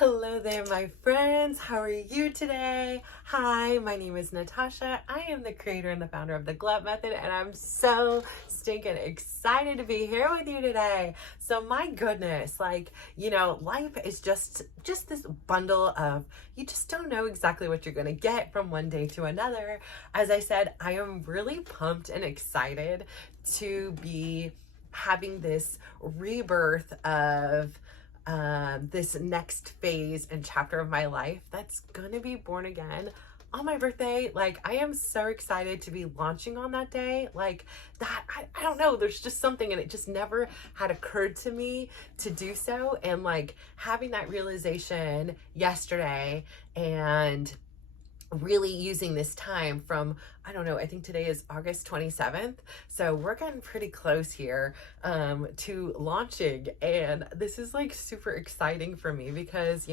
Hello there, my friends. How are you today? Hi, my name is Natasha. I am the creator and the founder of the Glut Method, and I'm so stinking excited to be here with you today. So, my goodness, life is just this bundle of you just don't know exactly what you're gonna get from one day to another. As I said, I am really pumped and excited to be having this rebirth of this next phase and chapter of my life that's gonna be born again on my birthday. Like, I am so excited to be launching on that day. Like that, I don't know, there's just something, and it just never had occurred to me to do so. And like having that realization yesterday and really using this time from, I don't know, I think today is August 27th. So we're getting pretty close here to launching. And this is like super exciting for me because,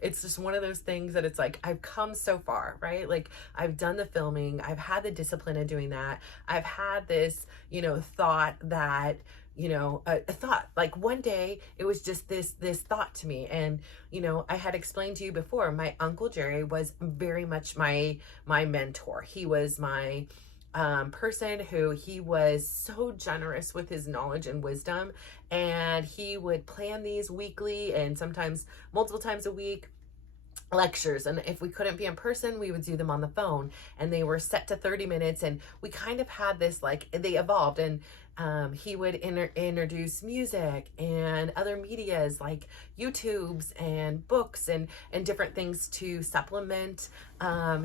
it's just one of those things that it's like, I've come so far, right? Like, I've done the filming, I've had the discipline of doing that. I've had this, thought that, a thought, like one day it was just this thought to me. And I had explained to you before, my uncle Jerry was very much my mentor. He was my person who, he was so generous with his knowledge and wisdom, and he would plan these weekly and sometimes multiple times a week lectures. And if we couldn't be in person, we would do them on the phone, and they were set to 30 minutes. And we kind of had this, like, they evolved. And he would introduce music and other medias like YouTubes and books and different things to supplement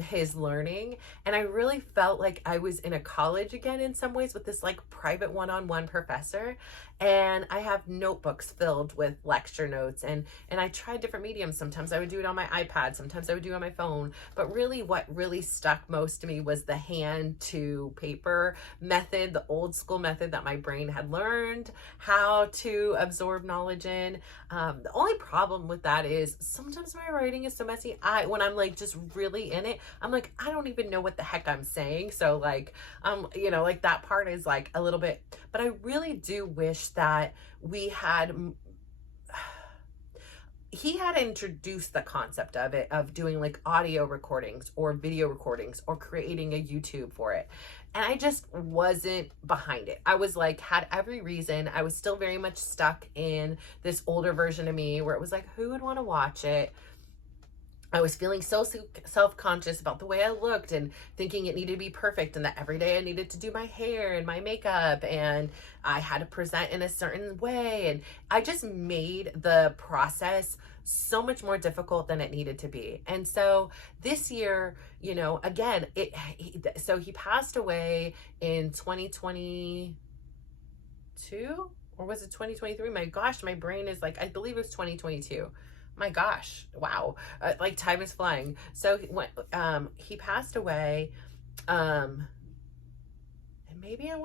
his learning. And I really felt like I was in a college again in some ways with this like private one-on-one professor. And I have notebooks filled with lecture notes, and I tried different mediums. Sometimes I would do it on my iPad, sometimes I would do it on my phone. But really, what really stuck most to me was the hand to paper method, the old school method that my brain had learned how to absorb knowledge in. The only problem with that is sometimes my writing is so messy. When I'm like just really in it, I'm like, I don't even know what the heck I'm saying. So like, like that part is like a little bit, but I really do wish that we had, he had introduced the concept of it, of doing like audio recordings or video recordings or creating a YouTube for it. And I just wasn't behind it. I was like, had every reason. I was still very much stuck in this older version of me where it was like, who would want to watch it? I was feeling so self-conscious about the way I looked and thinking it needed to be perfect, and that every day I needed to do my hair and my makeup and I had to present in a certain way. And I just made the process so much more difficult than it needed to be. And so this year, again, so he passed away in 2022, or was it 2023? My gosh, my brain is like, I believe it was 2022. My gosh, wow, like time is flying. So he passed away, and maybe I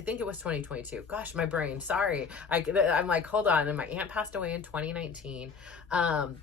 think it was 2022. Gosh, my brain, sorry. I'm like, hold on. And my aunt passed away in 2019. And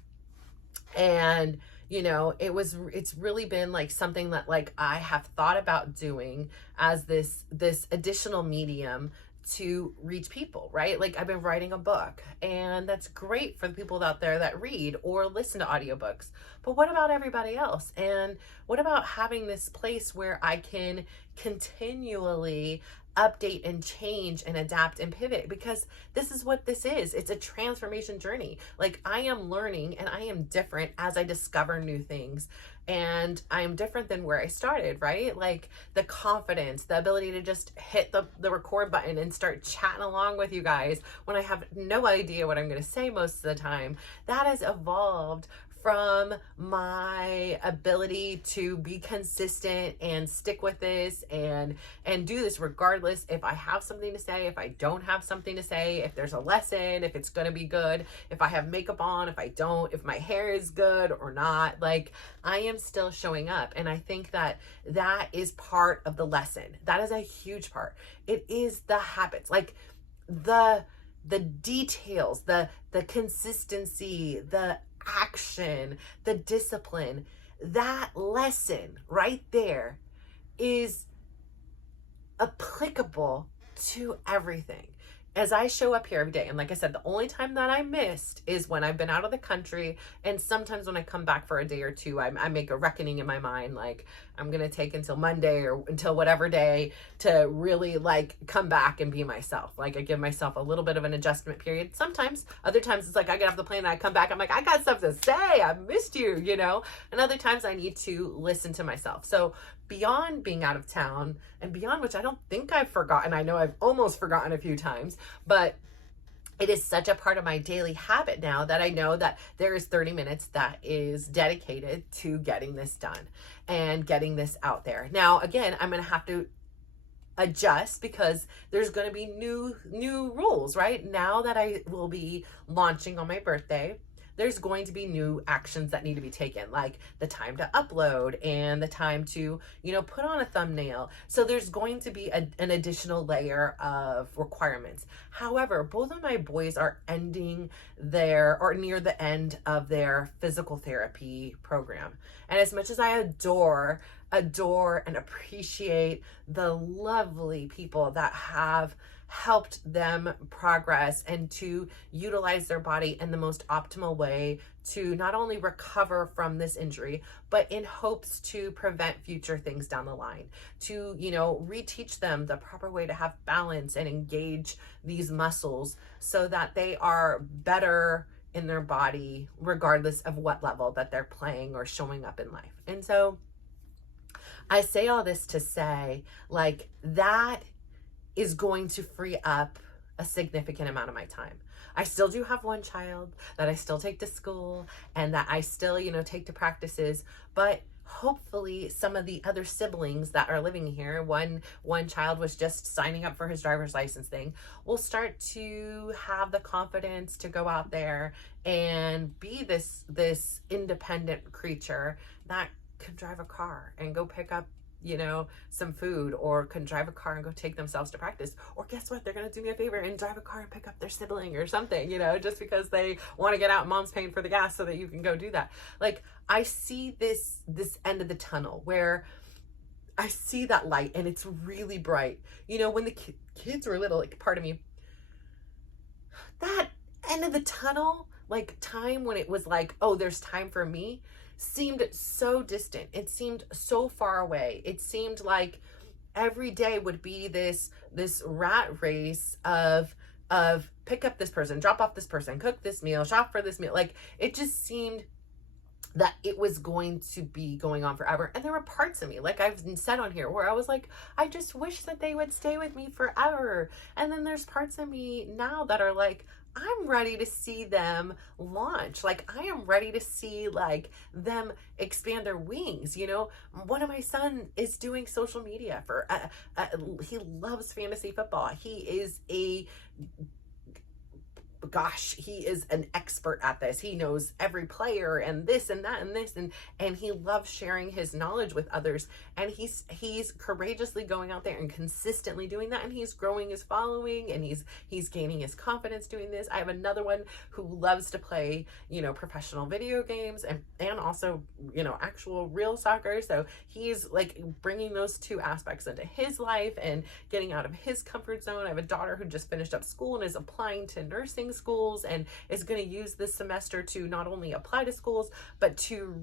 it's really been like something that like I have thought about doing as this additional medium to reach people, right? Like, I've been writing a book, and that's great for the people out there that read or listen to audiobooks. But what about everybody else? And what about having this place where I can continually update and change and adapt and pivot? Because this is what this is. It's a transformation journey. Like, I am learning and I am different as I discover new things. And I am different than where I started, right? Like, the confidence, the ability to just hit the record button and start chatting along with you guys when I have no idea what I'm going to say most of the time, that has evolved from my ability to be consistent and stick with this and do this regardless if I have something to say, if I don't have something to say, if there's a lesson, if it's going to be good, if I have makeup on, if I don't, if my hair is good or not. Like, I am still showing up. And I think that is part of the lesson. That is a huge part. It is the habits, like the details, the consistency, the action, the discipline. That lesson right there is applicable to everything. as I show up here every day, and like I said, the only time that I missed is when I've been out of the country, and sometimes when I come back for a day or two, I make a reckoning in my mind, like I'm gonna take until Monday or until whatever day to really like come back and be myself. Like I give myself a little bit of an adjustment period. Sometimes, other times it's like I get off the plane and I come back, I'm like, I got stuff to say, I missed you, you know? And other times I need to listen to myself. So beyond being out of town, and beyond which I don't think I've forgotten, I know I've almost forgotten a few times, but it is such a part of my daily habit now that I know that there is 30 minutes that is dedicated to getting this done and getting this out there. Now, again, I'm going to have to adjust because there's going to be new rules, right? Now that I will be launching on my birthday, there's going to be new actions that need to be taken, like the time to upload and the time to, you know, put on a thumbnail. So there's going to be an additional layer of requirements. However, both of my boys are ending their, or near the end of their physical therapy program. And as much as I adore and appreciate the lovely people that have helped them progress and to utilize their body in the most optimal way to not only recover from this injury, but in hopes to prevent future things down the line, to, you know, reteach them the proper way to have balance and engage these muscles so that they are better in their body, regardless of what level that they're playing or showing up in life. And so I say all this to say, like, that is going to free up a significant amount of my time. I still do have one child that I still take to school and that I still, you know, take to practices, but hopefully some of the other siblings that are living here, one child was just signing up for his driver's license thing, will start to have the confidence to go out there and be this independent creature that can drive a car and go pick up, you know, some food, or can drive a car and go take themselves to practice. Or guess what? They're going to do me a favor and drive a car and pick up their sibling or something, you know, just because they want to get out, mom's paying for the gas so that you can go do that. Like, I see this end of the tunnel where I see that light and it's really bright. You know, when the kids were little, like, part of me, that end of the tunnel, like time when it was like, oh, there's time for me, seemed so distant. It seemed so far away. It seemed like every day would be this rat race of pick up this person, drop off this person, cook this meal, shop for this meal. Like, it just seemed that it was going to be going on forever. And there were parts of me, like I've said on here, where I was like, I just wish that they would stay with me forever. And then there's parts of me now that are like, I'm ready to see them launch. Like, I am ready to see, like, them expand their wings. You know, one of my son is doing social media for, he loves fantasy football. He is he is an expert at this. He knows every player and this and that and this, and he loves sharing his knowledge with others. And he's courageously going out there and consistently doing that, and he's growing his following, and he's gaining his confidence doing this. I have another one who loves to play, you know, professional video games and also, you know, actual real soccer. So he's like bringing those two aspects into his life and getting out of his comfort zone. I have a daughter who just finished up school and is applying to nursing schools and is going to use this semester to not only apply to schools, but to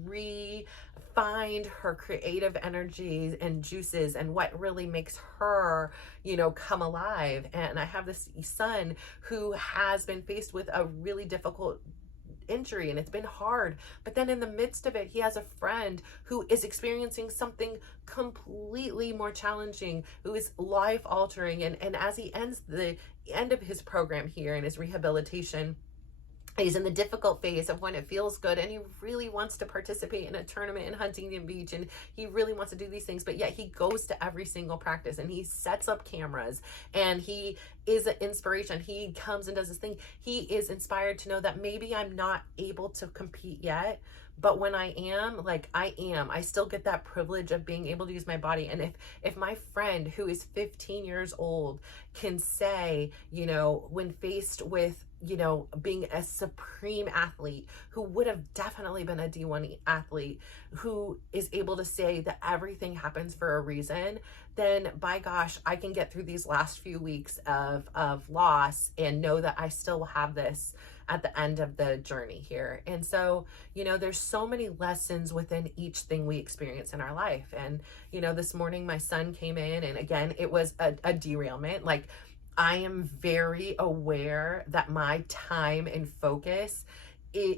find her creative energies and juices and what really makes her, you know, come alive. And I have this son who has been faced with a really difficult injury, and it's been hard, but then in the midst of it, he has a friend who is experiencing something completely more challenging, who is life altering, and as he ends the end of his program here in his rehabilitation, he's in the difficult phase of when it feels good and he really wants to participate in a tournament in Huntington Beach and he really wants to do these things, but yet he goes to every single practice and he sets up cameras and he is an inspiration. He comes and does this thing. He is inspired to know that maybe I'm not able to compete yet, but when I am, like I still get that privilege of being able to use my body. And if my friend who is 15 years old can say, you know, when faced with being a supreme athlete who would have definitely been a D1 athlete, who is able to say that everything happens for a reason, then by gosh, I can get through these last few weeks of loss and know that I still have this at the end of the journey here. And so, there's so many lessons within each thing we experience in our life. And, this morning my son came in, and again, it was a derailment. Like, I am very aware that my time and focus,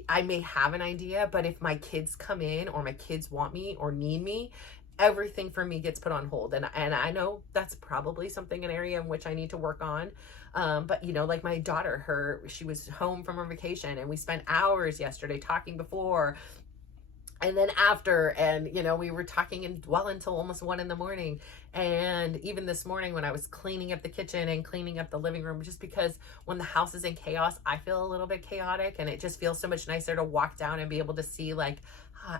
I may have an idea, but if my kids come in or my kids want me or need me, everything for me gets put on hold. And I know that's probably something, an area in which I need to work on. But like my daughter, she was home from her vacation, and we spent hours yesterday talking before and then after, and we were talking until almost 1 a.m. And even this morning when I was cleaning up the kitchen and cleaning up the living room, just because when the house is in chaos, I feel a little bit chaotic, and it just feels so much nicer to walk down and be able to see like,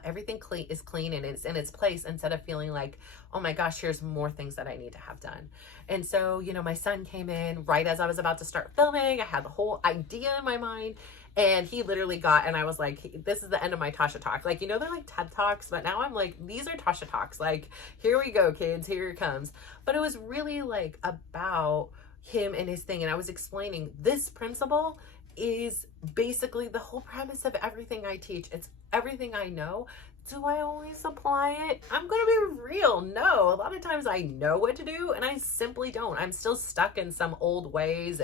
everything is clean and it's in its place, instead of feeling like, oh my gosh, here's more things that I need to have done. And so, my son came in right as I was about to start filming. I had the whole idea in my mind, and he literally and I was like, this is the end of my Tasha talk. Like, they're like TED Talks, but now I'm like, these are Tasha Talks. Like, here we go, kids, here it comes. But it was really like about him and his thing. And I was explaining this principle is basically the whole premise of everything I teach. It's everything I know. Do I always apply it? I'm going to be real. No, a lot of times I know what to do and I simply don't. I'm still stuck in some old ways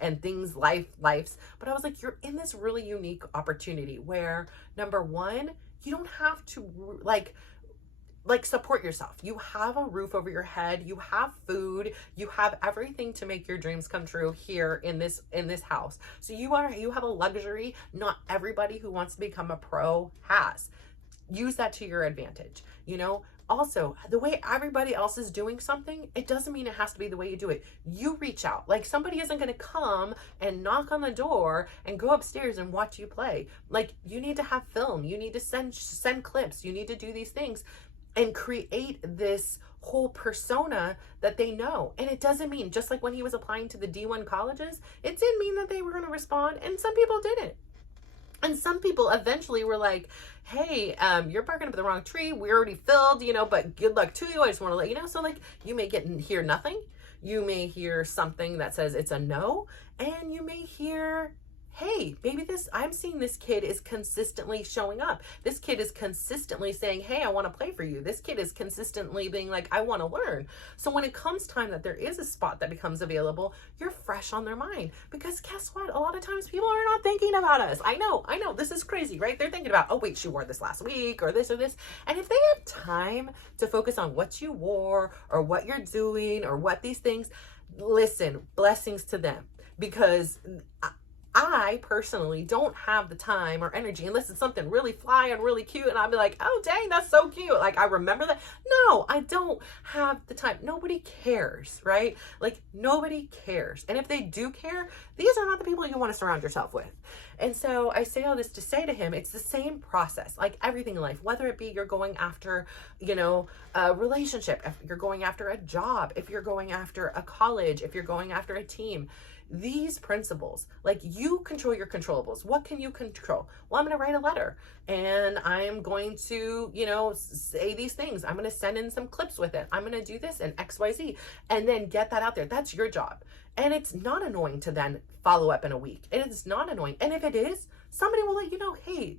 and things, lives. But I was like, you're in this really unique opportunity where, number one, you don't have to like support yourself. You have a roof over your head, you have food, you have everything to make your dreams come true here in this house. So you have a luxury not everybody who wants to become a pro has. Use that to your advantage. Also, the way everybody else is doing something, it doesn't mean it has to be the way you do it. You reach out. Like, somebody isn't going to come and knock on the door and go upstairs and watch you play. Like, you need to have film, you need to send clips, you need to do these things and create this whole persona that they know. And it doesn't mean, just like when he was applying to the D1 colleges, it didn't mean that they were going to respond, and some people didn't. And some people eventually were like, hey, you're barking up the wrong tree. We already filled, but good luck to you. I just want to let you know. So like, you may hear nothing. You may hear something that says it's a no. And you may hear, hey, maybe I'm seeing this kid is consistently showing up. This kid is consistently saying, hey, I want to play for you. This kid is consistently being like, I want to learn. So when it comes time that there is a spot that becomes available, you're fresh on their mind. Because guess what? A lot of times people are not thinking about us. I know, this is crazy, right? They're thinking about, oh wait, she wore this last week or this or this. And if they have time to focus on what you wore or what you're doing or what these things, listen, blessings to them. Because I personally don't have the time or energy unless it's something really fly and really cute, and I'll be like, oh dang, that's so cute, like I remember that. No, I don't have the time. Nobody cares, right? Like, nobody cares. And if they do care, these are not the people you want to surround yourself with. And so I say all this to say to him, it's the same process, like everything in life, whether it be you're going after, a relationship, if you're going after a job, if you're going after a college, if you're going after a team. These principles, like, you control your controllables. What can you control? Well, I'm going to write a letter, and I am going to, say these things. I'm going to send in some clips with it. I'm going to do this and XYZ, and then get that out there. That's your job. And it's not annoying to then follow up in a week. And it's not annoying. And if it is, somebody will let you know, hey,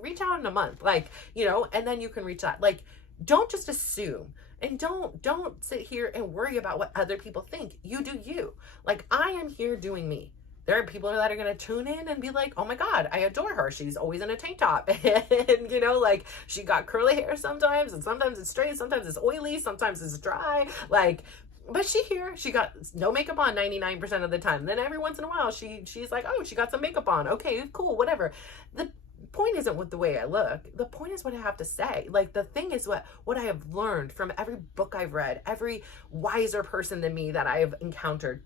reach out in a month, and then you can reach out. Like, don't just assume. And don't sit here and worry about what other people think. You do you. Like, I am here doing me. There are people that are going to tune in and be like, oh my God, I adore her. She's always in a tank top. And, like, she got curly hair sometimes, and sometimes it's straight, sometimes it's oily, sometimes it's dry. Like, but she got no makeup on 99% of the time. Then every once in a while, she's like, oh, she got some makeup on. Okay, cool, whatever. The point isn't with the way I look. The point is what I have to say. Like, the thing is what I have learned from every book I've read, every wiser person than me that I have encountered.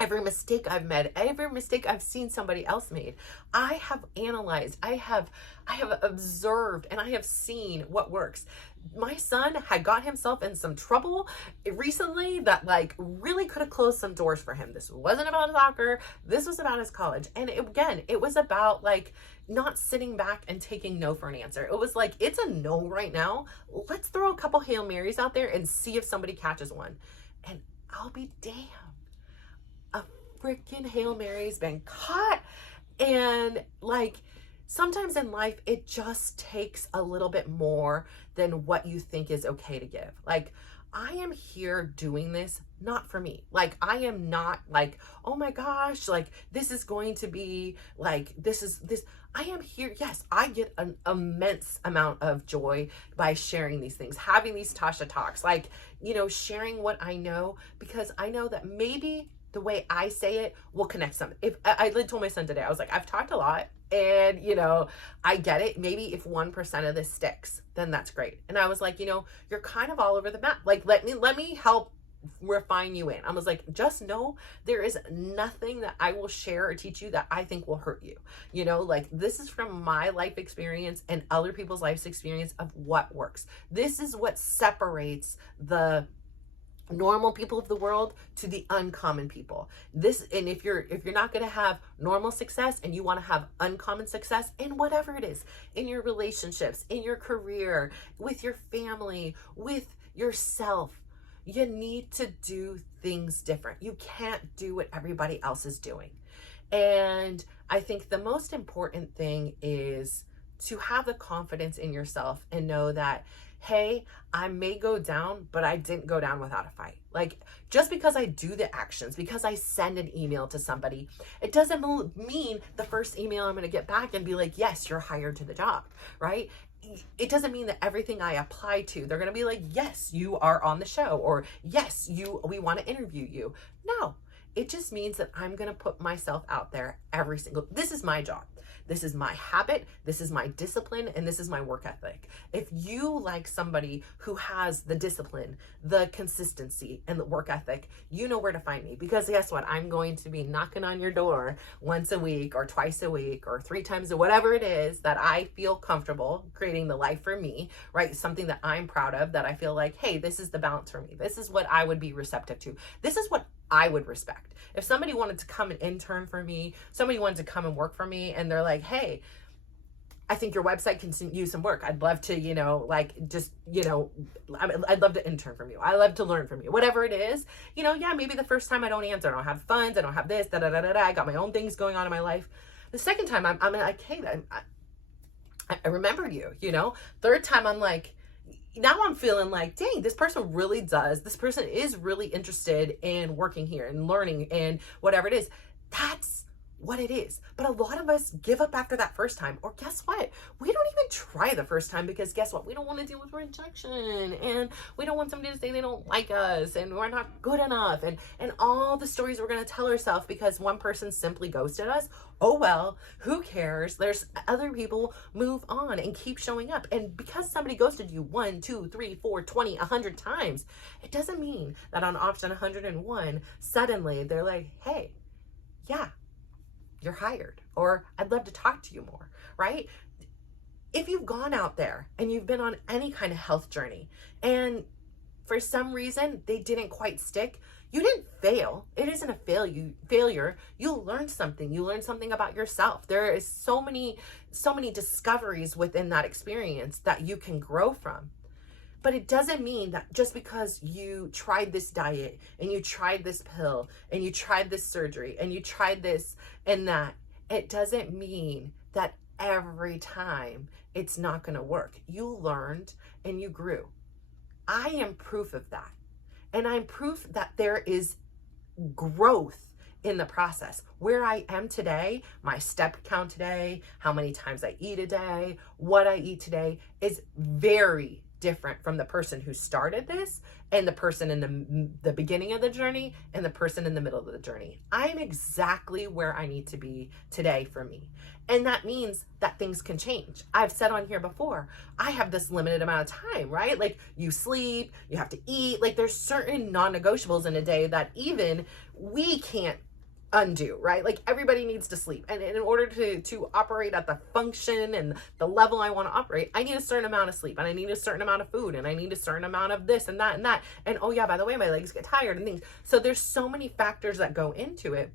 every mistake I've made, every mistake I've seen somebody else made. I have analyzed, I have observed, and I have seen what works. My son had got himself in some trouble recently that like really could have closed some doors for him. This wasn't about soccer. This was about his college. And again, it was about like not sitting back and taking no for an answer. It was like, it's a no right now. Let's throw a couple Hail Marys out there and see if somebody catches one. And I'll be damned. A freaking Hail Mary's been caught. And like, sometimes in life, it just takes a little bit more than what you think is okay to give. Like, I am here doing this not for me. Like, I am not like, oh my gosh, like this is going to be like, this. I am here. Yes, I get an immense amount of joy by sharing these things, having these Tasha talks, like, you know, sharing what I know, because I know that maybe the way I say it will connect some. If I told my son today, I was like, I've talked a lot and, you know, I get it. Maybe if 1% of this sticks, then that's great. And I was like, you know, you're kind of all over the map. Like, let me help refine you in. I was like, just know there is nothing that I will share or teach you that I think will hurt you. You know, like this is from my life experience and other people's life experience of what works. This is what separates the normal people of the world to the uncommon people. This, and if you're not going to have normal success and you want to have uncommon success in whatever it is, in your relationships, in your career, with your family, with yourself, you need to do things different. You can't do what everybody else is doing. And I think the most important thing is to have the confidence in yourself and know that, hey, I may go down, but I didn't go down without a fight. Like, just because I do the actions, because I send an email to somebody, it doesn't mean the first email I'm going to get back and be like, yes, you're hired to the job, right? It doesn't mean that everything I apply to, they're going to be like, yes, you are on the show, or yes, we want to interview you. No, it just means that I'm going to put myself out there this is my job. This is my habit, this is my discipline, and this is my work ethic. If you like somebody who has the discipline, the consistency, and the work ethic, you know where to find me. Because guess what? I'm going to be knocking on your door once a week or twice a week or 3 times or whatever it is that I feel comfortable creating the life for me, right? Something that I'm proud of, that I feel like, hey, this is the balance for me. This is what I would be receptive to. This is what I would respect. If somebody wanted to come and intern for me, somebody wanted to come and work for me, and they're like, hey, I think your website can use some work. I'd love to, you know, like just, you know, I'd love to intern from you. I love to learn from you. Whatever it is, you know, yeah, maybe the first time I don't answer, I don't have funds, I don't have this, I got my own things going on in my life. The second time I'm like, hey, I remember you, you know. Third time I'm like, now I'm feeling like, dang, this person is really interested in working here and learning and whatever it is. That's what it is. But a lot of us give up after that first time, or guess what? We don't even try the first time, because guess what? We don't want to deal with rejection, and we don't want somebody to say they don't like us and we're not good enough, and all the stories we're going to tell ourselves because one person simply ghosted us. Oh well, who cares? There's other people. Move on and keep showing up. And because somebody ghosted you 1, 2, 3, 4, 20, 100 times, it doesn't mean that on option 101 suddenly they're like, hey, yeah, you're hired, or I'd love to talk to you more, right? If you've gone out there and you've been on any kind of health journey and for some reason they didn't quite stick, you didn't fail. It isn't a failure. You learned something. You learned something about yourself. There is so many discoveries within that experience that you can grow from. But it doesn't mean that just because you tried this diet and you tried this pill and you tried this surgery and you tried this and that, it doesn't mean that every time it's not going to work. You learned and you grew. I am proof of that. And I'm proof that there is growth in the process. Where I am today, my step count today, how many times I eat a day, what I eat today is very different from the person who started this and the person in the beginning of the journey and the person in the middle of the journey. I'm exactly where I need to be today for me. And that means that things can change. I've said on here before, I have this limited amount of time, right? Like you sleep, you have to eat, like there's certain non-negotiables in a day that even we can't undo, right? Like everybody needs to sleep. And in order to operate at the function and the level I want to operate, I need a certain amount of sleep, and I need a certain amount of food, and I need a certain amount of this and that and that. And oh yeah, by the way, my legs get tired and things. So there's so many factors that go into it.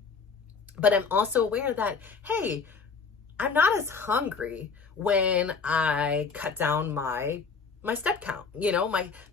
But I'm also aware that, hey, I'm not as hungry when I cut down my step count,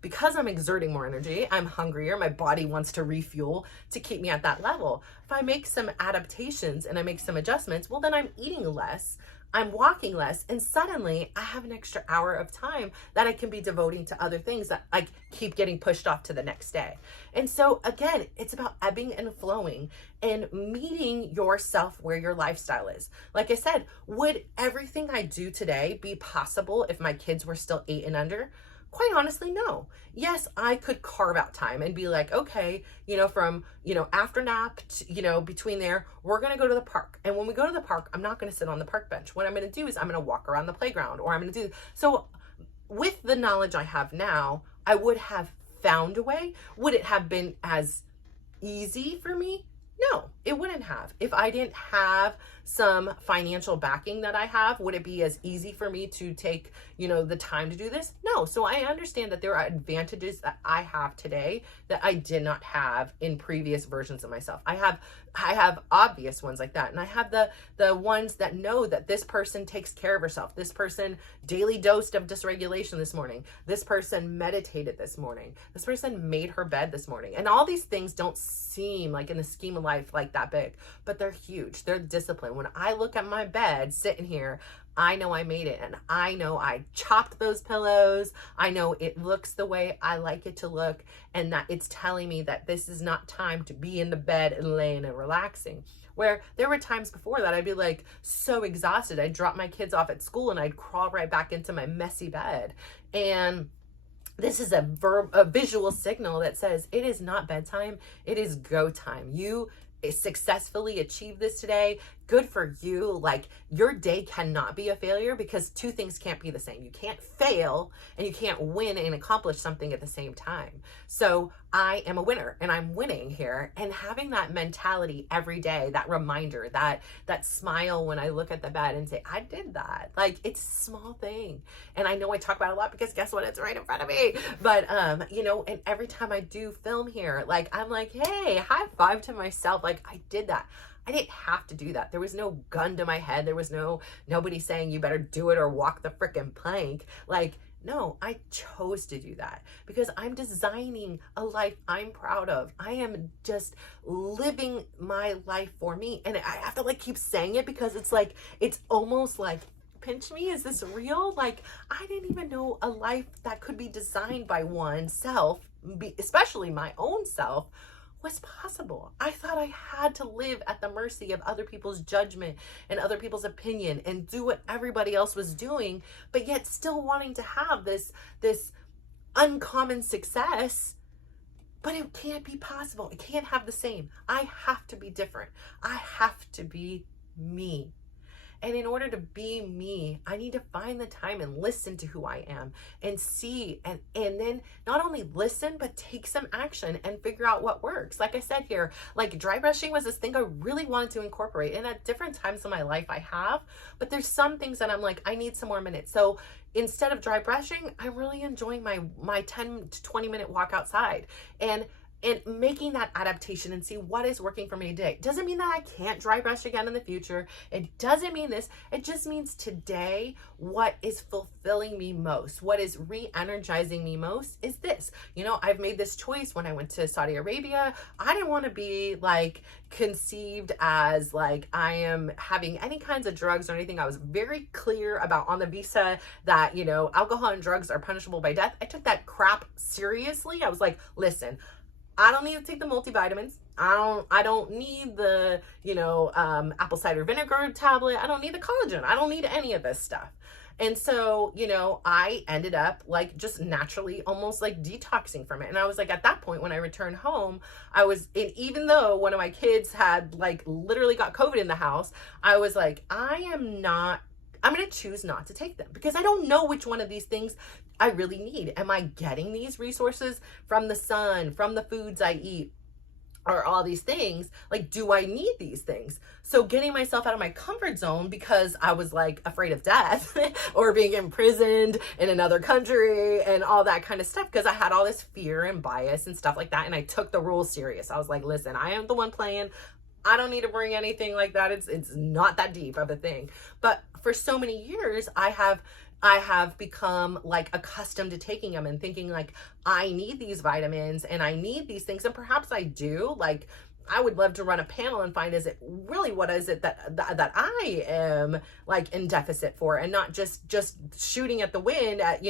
because I'm exerting more energy, I'm hungrier, my body wants to refuel to keep me at that level. If I make some adaptations and I make some adjustments, well, then I'm eating less, I'm walking less, and suddenly I have an extra hour of time that I can be devoting to other things that I keep getting pushed off to the next day. And so again, it's about ebbing and flowing and meeting yourself where your lifestyle is. Like I said, would everything I do today be possible if my kids were still 8 and under? Quite honestly, no. Yes, I could carve out time and be like, okay, from, after nap, between there, we're going to go to the park. And when we go to the park, I'm not going to sit on the park bench. What I'm going to do is I'm going to walk around the playground, or I'm going to do, so with the knowledge I have now, I would have found a way. Would it have been as easy for me? No, it wouldn't have. If I didn't have some financial backing that I have, would it be as easy for me to take, the time to do this? No. So I understand that there are advantages that I have today that I did not have in previous versions of myself. I have obvious ones like that. And I have the ones that know that this person takes care of herself. This person daily dosed of dysregulation this morning. This person meditated this morning. This person made her bed this morning. And all these things don't seem like in the scheme of life like that big, but they're huge. They're discipline. When I look at my bed sitting here, I know I made it, and I know I chopped those pillows. I know it looks the way I like it to look, and that it's telling me that this is not time to be in the bed and laying and relaxing. Where there were times before that I'd be like so exhausted, I'd drop my kids off at school and I'd crawl right back into my messy bed. And this is a visual signal that says it is not bedtime, it is go time. You successfully achieved this today. Good for you. Like, your day cannot be a failure, because two things can't be the same. You can't fail and you can't win and accomplish something at the same time. So I am a winner and I'm winning here, and having that mentality every day, that reminder, that smile when I look at the bed and say, I did that. Like, it's a small thing. And I know I talk about it a lot because guess what? It's right in front of me. But, and every time I do film here, like, I'm like, hey, high five to myself. Like, I did that. I didn't have to do that. There was no gun to my head. There was nobody saying you better do it or walk the frickin' plank. Like, no, I chose to do that because I'm designing a life I'm proud of. I am just living my life for me. And I have to keep saying it because it's almost like, pinch me, is this real? Like, I didn't even know a life that could be designed by oneself, especially my own self, was possible. I thought I had to live at the mercy of other people's judgment and other people's opinion and do what everybody else was doing, but yet still wanting to have this uncommon success. But it can't be possible. It can't have the same. I have to be different. I have to be me. And in order to be me, I need to find the time and listen to who I am and see, and then not only listen, but take some action and figure out what works. Like I said here, like, dry brushing was this thing I really wanted to incorporate. And at different times in my life I have, but there's some things that I'm like, I need some more minutes. So instead of dry brushing, I'm really enjoying my 10 to 20 minute walk outside and making that adaptation and see what is working for me today. Doesn't mean that I can't dry brush again in the future. It doesn't mean this. It just means today, what is fulfilling me most, what is re-energizing me most is this. I've made this choice when I went to Saudi Arabia. I didn't want to be conceived as I am having any kinds of drugs or anything. I was very clear about on the visa that, alcohol and drugs are punishable by death. I took that crap seriously. I was like, listen, I don't need to take the multivitamins. I don't need the, apple cider vinegar tablet. I don't need the collagen. I don't need any of this stuff. And so, I ended up just naturally almost detoxing from it. And I was at that point when I returned home, even though one of my kids had literally got COVID in the house, I was like, I'm going to choose not to take them because I don't know which one of these things I really need. Am I getting these resources from the sun, from the foods I eat? or all these things. Like, do I need these things? So getting myself out of my comfort zone because I was like afraid of death or being imprisoned in another country and all that kind of stuff, because I had all this fear and bias and stuff like that. And I took the rules serious. I was like, listen, I am the one playing. I don't need to bring anything like that. It's not that deep of a thing. But for so many years, I have become like accustomed to taking them and thinking like, I need these vitamins and I need these things. And perhaps I do. Like, I would love to run a panel and find, is it really, what is it that I am like in deficit for, and not just shooting at the wind at,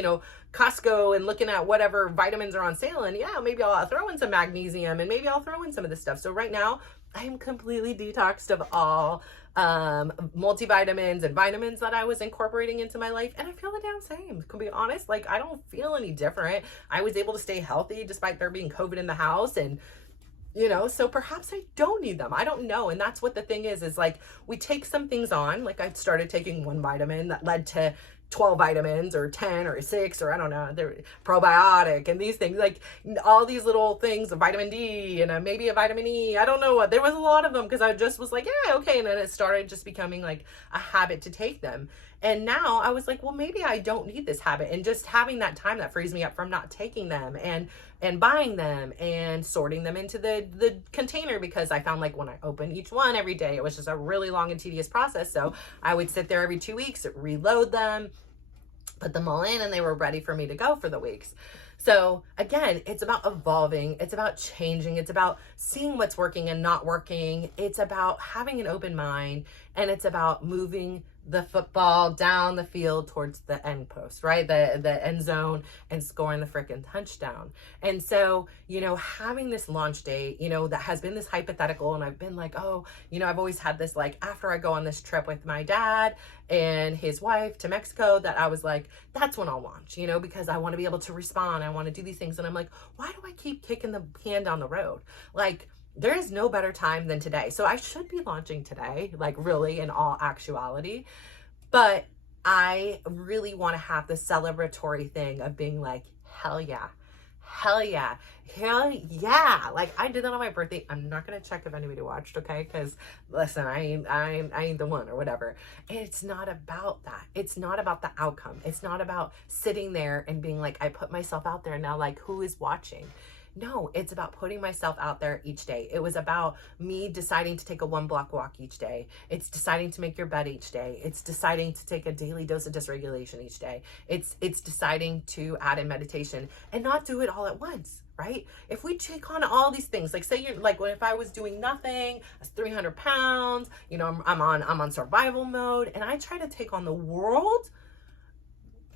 Costco and looking at whatever vitamins are on sale. And yeah, maybe I'll throw in some magnesium and maybe I'll throw in some of this stuff. So right now I am completely detoxed of all multivitamins and vitamins that I was incorporating into my life, and I feel the damn same, to be honest. Like, I don't feel any different. I was able to stay healthy despite there being COVID in the house, and so perhaps I don't need them. I don't know. And that's what the thing is like, we take some things on. Like, I started taking one vitamin that led to 12 vitamins or 10 or 6, or I don't know, they're probiotic and these things, like all these little things, a vitamin D and maybe a vitamin E. I don't know what, there was a lot of them because I just was like, yeah, okay. And then it started just becoming like a habit to take them. And now I was like, well, maybe I don't need this habit. And just having that time, that frees me up from not taking them and buying them and sorting them into the container, because I found like when I opened each one every day, it was just a really long and tedious process. So I would sit there every 2 weeks, reload them, put them all in, and they were ready for me to go for the weeks. So again, it's about evolving. It's about changing. It's about seeing what's working and not working. It's about having an open mind, and it's about moving the football down the field towards the end post, right? The end zone, and scoring the freaking touchdown. And so, having this launch date, that has been this hypothetical, and I've been like, oh, I've always had this, like, after I go on this trip with my dad and his wife to Mexico, that I was like, that's when I'll launch, because I want to be able to respond. I want to do these things. And I'm like, why do I keep kicking the can down the road? Like, there is no better time than today. So I should be launching today, like really in all actuality. But I really want to have the celebratory thing of being like, hell yeah, hell yeah, hell yeah. Like, I did that on my birthday. I'm not going to check if anybody watched, okay? Because listen, I ain't the one or whatever. And it's not about that. It's not about the outcome. It's not about sitting there and being like, I put myself out there, now like, who is watching? No, it's about putting myself out there each day. It was about me deciding to take a 1-block walk each day. It's deciding to make your bed each day. It's deciding to take a daily dose of dysregulation each day. It's deciding to add in meditation and not do it all at once, right? If we take on all these things, like say you're like, if I was doing nothing, I was 300 pounds, I'm on survival mode, and I try to take on the world.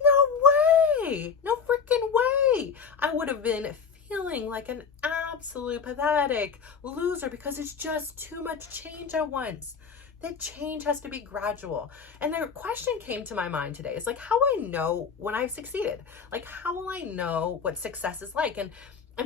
No way, no freaking way. I would have been feeling like an absolute pathetic loser, because it's just too much change at once. That change has to be gradual. And the question came to my mind today is like, how will I know when I've succeeded? Like, how will I know what success is like? And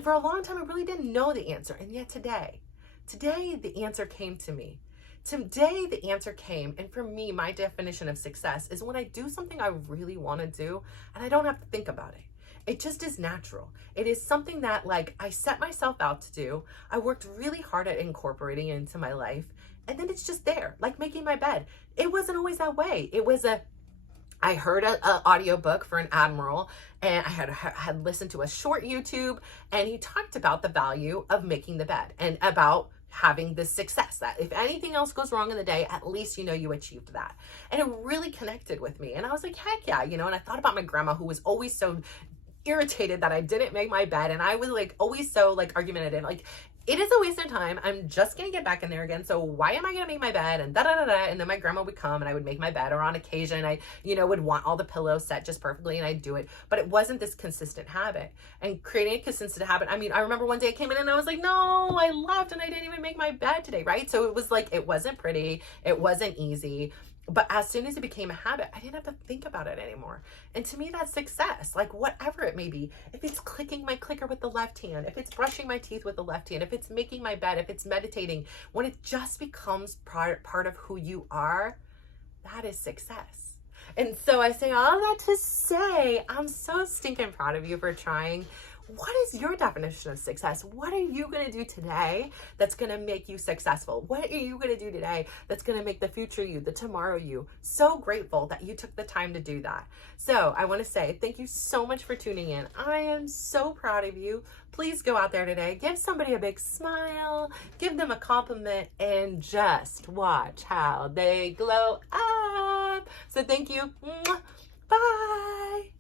for a long time, I really didn't know the answer. And yet today the answer came to me. Today the answer came. And for me, my definition of success is when I do something I really want to do and I don't have to think about it. It just is natural. It is something that, like, I set myself out to do. I worked really hard at incorporating it into my life. And then it's just there, like making my bed. It wasn't always that way. I heard an audiobook for an admiral, and I had listened to a short YouTube, and he talked about the value of making the bed and about having this success, that if anything else goes wrong in the day, at least you achieved that. And it really connected with me. And I was like, heck yeah, and I thought about my grandma, who was always so irritated that I didn't make my bed, and I was like always so like argumentative, like, it is a waste of time. I'm just gonna get back in there again, so why am I gonna make my bed? And and then my grandma would come and I would make my bed, or on occasion I would want all the pillows set just perfectly, and I'd do it. But it wasn't this consistent habit. And creating a consistent habit, I remember one day I came in and I was like, no, I left and I didn't even make my bed today, right? So it was like, it wasn't pretty, it wasn't easy. But as soon as it became a habit, I didn't have to think about it anymore. And to me, that's success. Like, whatever it may be. If it's clicking my clicker with the left hand, if it's brushing my teeth with the left hand, if it's making my bed, if it's meditating, when it just becomes part of who you are, that is success. And so I say all that to say, I'm so stinking proud of you for trying what is your definition of success? What are you going to do today that's going to make you successful? What are you going to do today that's going to make the future you, the tomorrow you, so grateful that you took the time to do that? So I want to say thank you so much for tuning in. I am so proud of you. Please go out there today, give somebody a big smile, give them a compliment, and just watch how they glow up. So thank you. Bye.